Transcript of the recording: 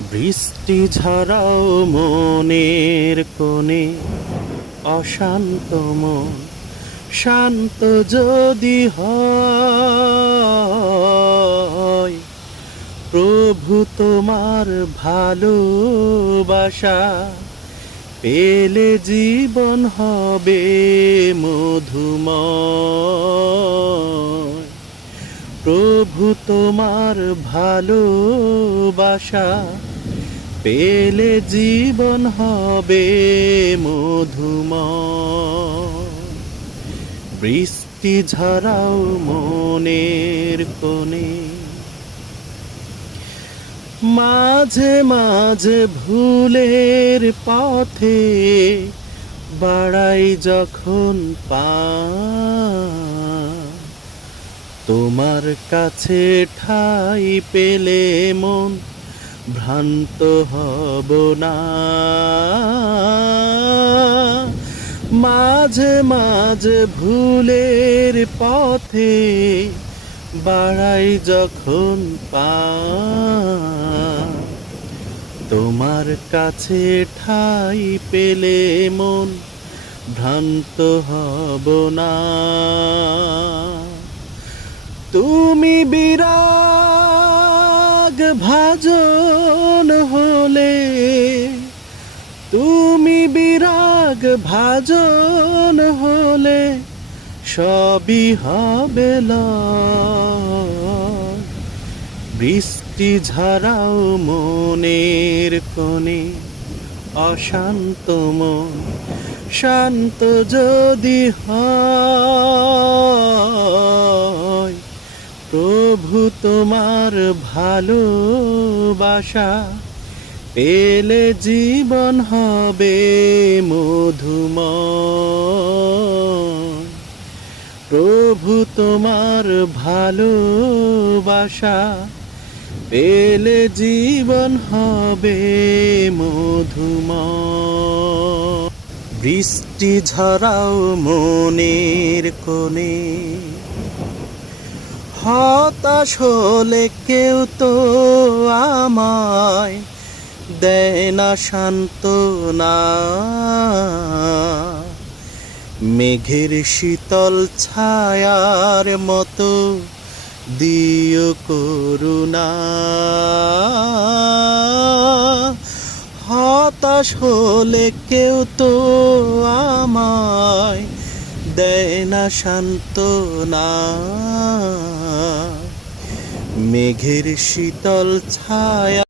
বৃষ্টি ঝরাও মনের কোণে, অশান্ত মন শান্ত যদি হয়, প্রভু তোমার ভালোবাসা পেলে জীবন হবে মধুময়। প্রভু তোমার ভালোবাসা পেলে জীবন হবে মধুময়। বৃষ্টি ঝরাও মনের কোণে, মাঝে মাঝে ভুলের পথে বাড়াই যখন পা, তোমার কাছে ঠাঁই পেলে মন ভ্রান্ত হব না। মাঝে মাঝে ভুলের পথে বাড়াই যখন পা, তোমার কাছে ঠাঁই পেলে মন ভ্রান্ত হব না। তুমি বিরাগ ভাজন হলে, তুমি বিরাগ ভাজন হলে সবই হবে লয়। বৃষ্টি ঝরাও মনের কোণে, অশান্ত মন শান্ত যদি হয়, প্রভু তোমার ভালোবাসা পেলে জীবন হবে মধুময়। প্রভু তোমার ভালোবাসা পেলে জীবন হবে মধুময়। বৃষ্টি ঝরাও মনের কোণে, হতাশ হলে কেউ তো আমায় দেয় না সান্ত্বনা। মেঘের শীতল ছায়ার মতো দিও করুণা। হতাশ হলে কেউ তো আমায় দেয় না সান্ত্বনা। মেঘের শীতল ছায়া